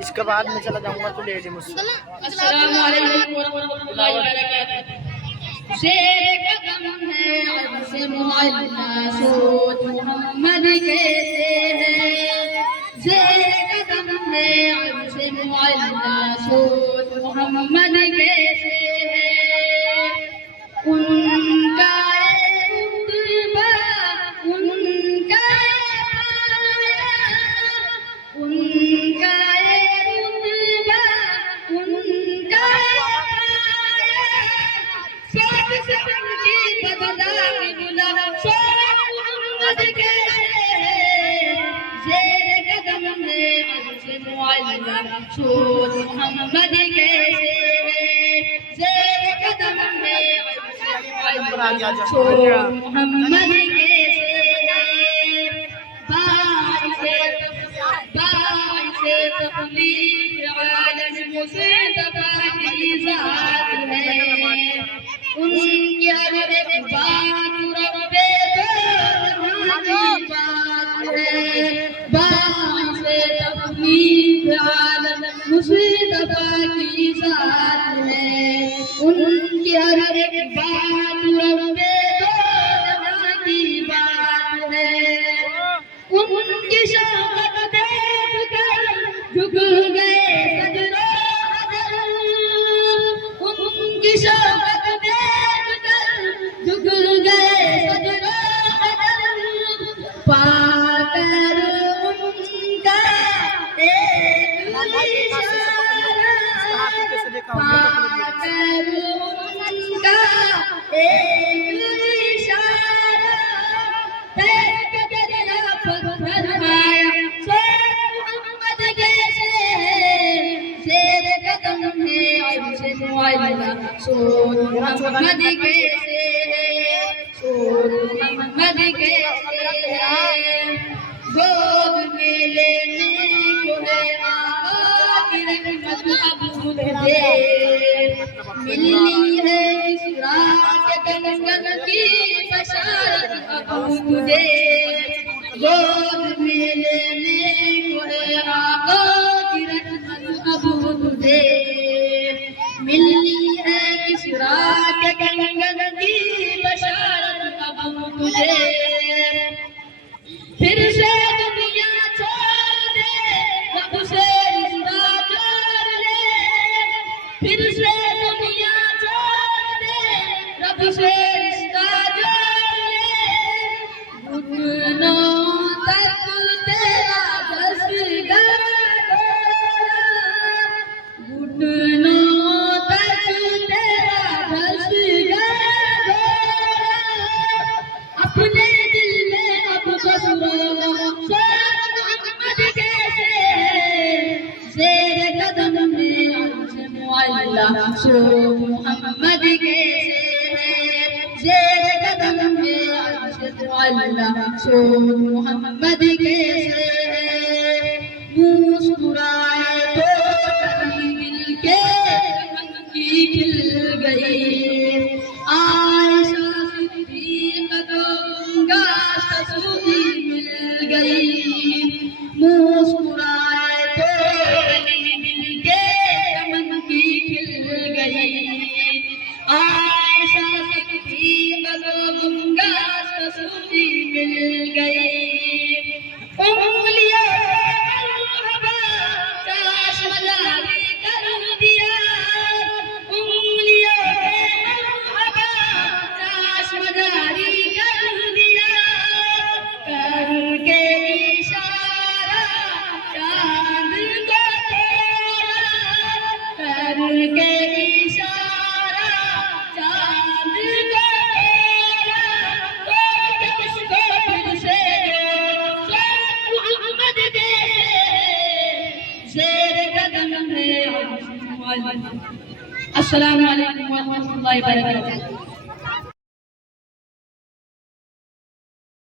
इसके बाद मैं चला जाऊंगा तो ले ली मुझसे। अस्सलाम वालेकुम वरहमतुल्लाहि वबरकातुहू। शेर कदम है से मुअल्ला सोच मोहम्मद कैसे है। शेर कदम है से मुअल्ला सोच मोहम्मद कैसे है। उनका रुतबा उनका पाया उनका रुतबा उनका पाया सब की बददाग बुला मोहम्मद कैसे शेर कदम है से मुअल्ला सोच मोहम्मद कैसे शेर कदम है मोहम्मद कैसे तकलीफ आलम मुस्तफा की ज़ात है। उनकी हर एक बात रब्बे दो जहां की बात है। बाइसे तकलीफ आलम मुस्तफा की ज़ात है। उनकी हर एक बात रब्बे दो जहां की बात है। उनकी शौकत देख कर झुक गए सजदों हज़र। उनकी शौकत देख कर झुक गए सजदों हज़र। पाकर उनका एक इशारा पाकर उनका एक इशारा देख के दिला पत्थर आया मोहम्मद कैसे शेर कदम है से मुअल्ला सोच मोहम्मद कैसे सोच मोहम्मद कैसे गोद में लेने को है आका की रहमत अब मुझे मिलनी है इस रात कंगन की बशारत अब तुझे। गोद में लेने को है आका की रहमत अब तुझे मिलनी है इस रात कंगन की बशारत अब तुझे। फिर से दुनिया छोड़ दे रब से रिश्ता जोड़ ले। फिर से दुनिया छोड़ दे रब से रिश्ता जोड़ ले। घुटनों तक तेरा दस्तगीर डोला घुटनों तक तेरा दस्तगीर डोला। अपने दिल में अब मोहम्मद कैसे शेर कदम में से मुअल्ला सोच मोहम्मद कैसे शेर कदम में से मुअल्ला सोच मोहम्मद कैसे मुस्कुराए तो कभी दिल के की खिल गई। आयशा सिद्दीक़ को गाश सूदी मिल गई। मुस्कुराए तो कभी दिल के चमन की खिल गई। आयशा सिद्दीक़ को गाश सूदी मिल गई। उंगलियों मरहबा चाश्म जारी कर दिया। उंगलियों मरहबा चाश्म जारी कर दिया। करके इशारा चांद को तोड़ा। करके इशारा चांद को तोड़ा। तो उसको फिर से मोहम्मद कैसे शेर कदम है। अस्सलाम वालेकुम वरहमतुल्लाहि वबरकातुहू।